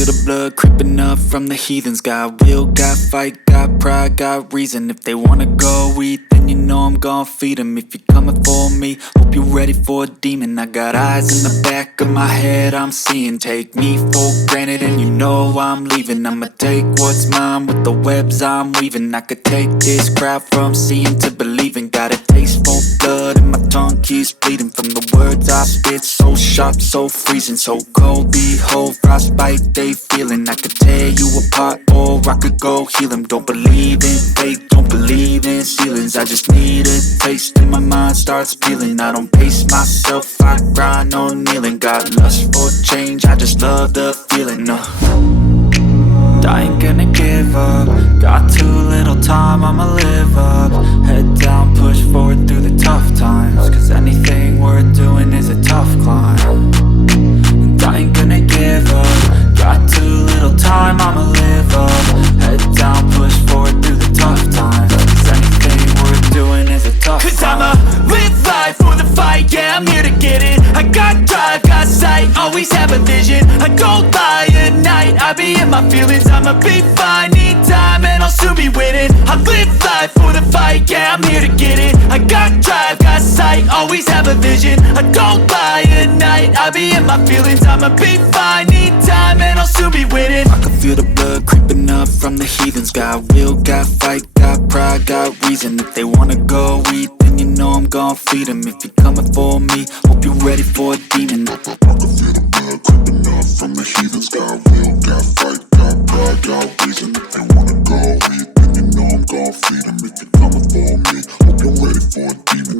feel the blood creeping up from the heathens. Got will, got fight, got pride, got reason. If they wanna go eat, then you know I'm gon' feed them. If you're coming for me, hope you're ready for a demon. I got eyes in the back of my head, I'm seeing. Take me for granted and you know I'm leaving. I'ma take what's mine with the webs I'm weaving. I could take this crowd from seeing to believing. Got a taste for blood and my tongue keeps bleeding from the words I spit. So sharp, so freezing, so cold. Behold, frostbite they feeling. I could tear you apart or I could go heal them. Don't believe in fate, don't believe in ceilings. I just need a taste and my mind starts peeling. I don't pace myself, I grind on kneeling. Got lust for change, I just love the feeling. I ain't gonna give up. Got too little time, I'ma live up. Head down, push forward through the tough times. Cause anything worth doing is a tough climb. And I ain't gonna give up. Got too little time, I'ma live up. Head down, push forward through the tough times. Cause anything worth doing is a tough climb. Cause I'ma live life for the fight, yeah, I'm here to get it. I got drive, got sight, always have a vision. I don't lie at night, I be in my feelings. I'ma be fine, need time and I'll soon be winning. I live life for the fight, yeah, I'm here to get it. I got drive, got sight, always have a vision. I don't lie at night, I be in my feelings. I'ma be fine, need time and I'll soon be winning. I can feel the blood creeping up from the heathens. Got will, got fight, got pride, got reason. If they wanna go eat, then you know I'm gon' feed them. If you're coming for me, hope you're ready for a demon. I can feel the blood creeping up from the heathens. Got will, got fight, got pride, got reason. If they wanna go eat, then you know I'm gon' feed them. If you're coming for me, hope you're ready for a demon.